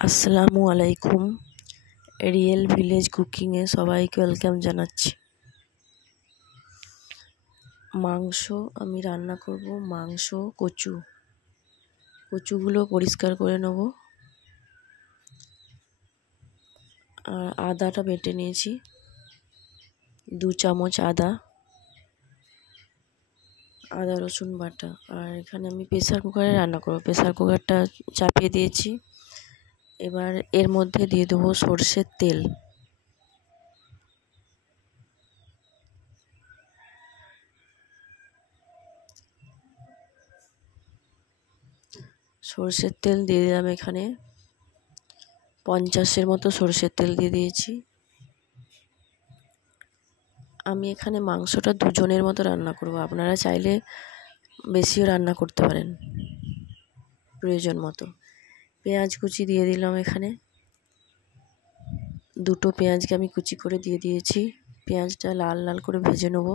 আসসালামু আলাইকুম। Real village কুকিংয়ে সবাইকে ওয়েলকাম জানাচ্ছি। মাংস আমি রান্না করব। মাংস, কচুগুলো পরিষ্কার করে নেব। আর আদাটা বেটে নিয়েছি, 2 চামচ আদা রসুন বাটা। আর এখানে আমি প্রেসার কুকারে রান্না করব। প্রেসার কুকারটা চাপিয়ে দিয়েছি। এবার এর মধ্যে দিয়ে দেবো সরষের তেল। সরষের তেল দিয়ে দিলাম। এখানে 50-এর মতো সরষের তেল দিয়ে দিয়েছি। আমি এখানে মাংসটা 2 জনের মতো রান্না করব। আপনারা চাইলে বেশিও রান্না করতে পারেন প্রয়োজন মতো। পেঁয়াজ কুচি দিয়ে দিলাম। এখানে 2টো পেঁয়াজকে আমি কুচি করে দিয়ে দিয়েছি। পেঁয়াজটা লাল লাল করে ভেজে নেব।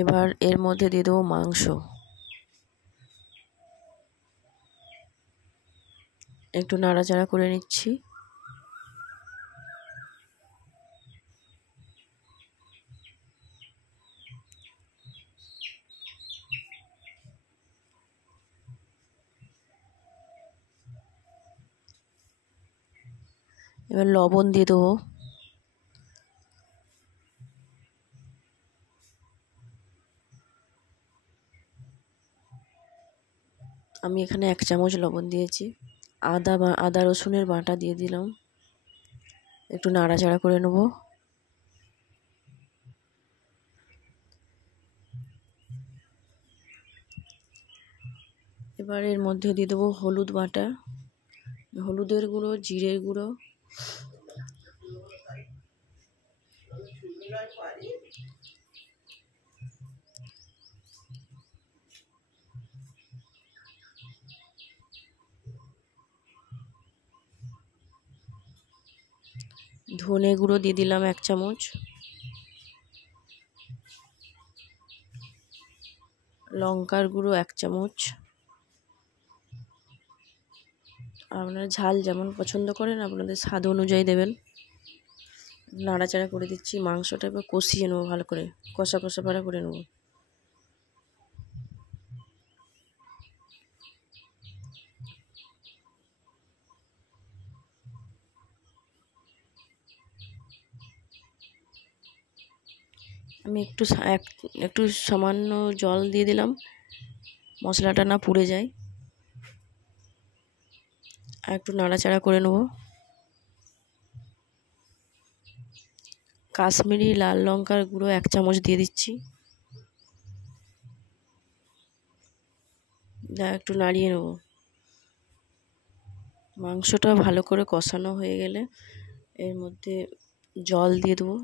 এবার এর মধ্যে দিয়ে দেবো মাংস। একটু নাড়াচাড়া করে নিচ্ছি। এবার লবণ দিয়ে দেবো। আমি এখানে 1 চামচ লবণ দিয়েছি। আদা রসুনের বাটা দিয়ে দিলাম। একটু নাড়াচাড়া করে নেব। এবার এর মধ্যে দিয়ে দেবো হলুদ বাটা, হলুদের গুঁড়ো, জিরের গুঁড়ো, ধনে গুঁড়ো দিয়ে দিলাম 1 চামচ, লঙ্কার গুঁড়ো 1 চামচ। আপনারা ঝাল যেমন পছন্দ করেন আপনাদের স্বাদ অনুযায়ী দেবেন। নাড়াচাড়া করে দিচ্ছি। মাংসটা এবার কষিয়ে নেবো, ভালো করে কষা পাড়া করে নেব। আমি একটু সামান্য জল দিয়ে দিলাম, মশলাটা না পুড়ে যায়। আর একটু নাড়াচাড়া করে নেব। কাশ্মীরি লাল লঙ্কার গুঁড়ো 1 চামচ দিয়ে দিচ্ছি। একটু নাড়িয়ে নেব। মাংসটা ভালো করে কষানো হয়ে গেলে এর মধ্যে জল দিয়ে দেবো।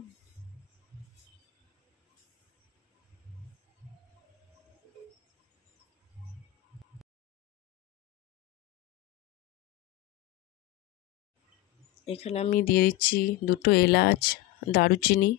এখানে আমি দিয়ে দিচ্ছি 2টো এলাচ, দারুচিনি,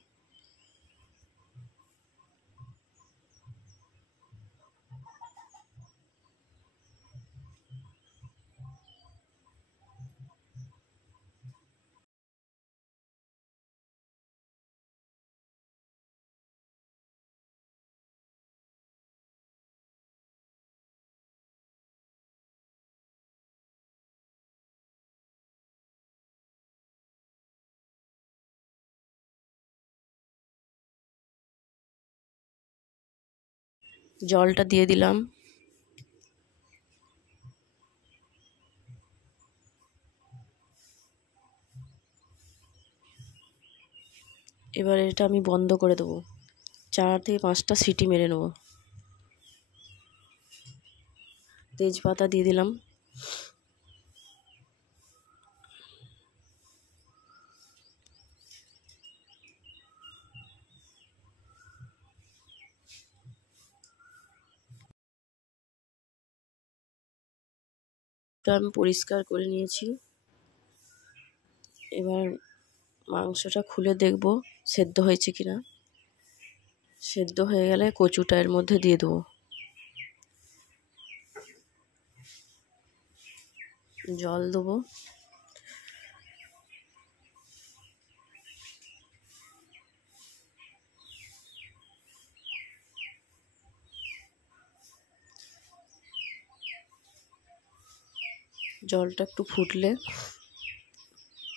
জলটা দিয়ে দিলাম। এবার এটা আমি বন্ধ করে দেবো। 4 থেকে 5টা সিটি মেরে নেব। তেজপাতা দিয়ে দিলাম। আমি পরিষ্কার করে নিয়েছি। এবার মাংসটা খুলে দেখব সেদ্ধ হয়েছে কিনা। সেদ্ধ হয়ে গেলে কচুটা এর মধ্যে দিয়ে দেবো। জল দেবো। জলটা একটু ফুটলে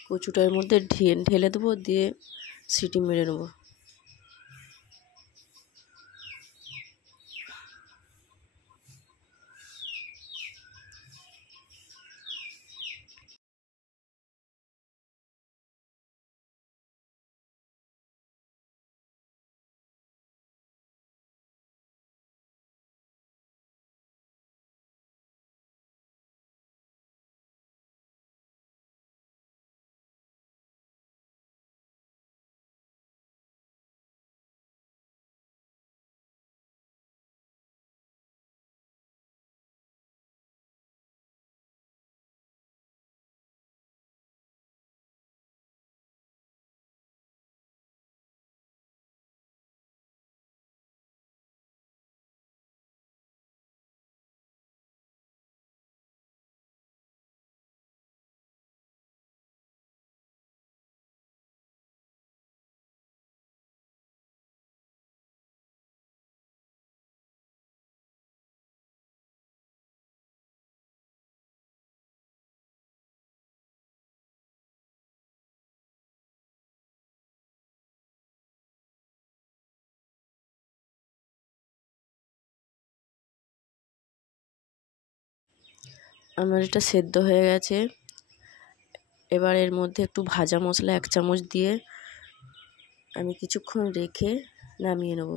কচুটার মধ্যে ঢেলে দেবো, দিয়ে সিটি মেরে নেবো। আমার এটা সেদ্ধ হয়ে গেছে। এবার এর মধ্যে একটু ভাজা মশলা 1 চামচ দিয়ে আমি কিছুক্ষণ রেখে নামিয়ে নেব।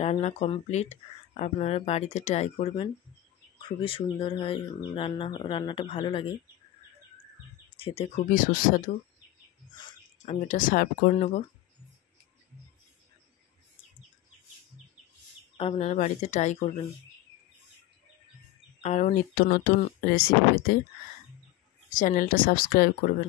রান্না কমপ্লিট। আপনারা বাড়িতে ট্রাই করবেন, খুবই সুন্দর হয় রান্নাটা ভালো লাগে খেতে, খুবই সুস্বাদু। আমি এটা সার্ভ করে নেব। আপনারা বাড়িতে ট্রাই করবেন। আরও নিত্য নতুন রেসিপি পেতে চ্যানেলটা সাবস্ক্রাইব করবেন।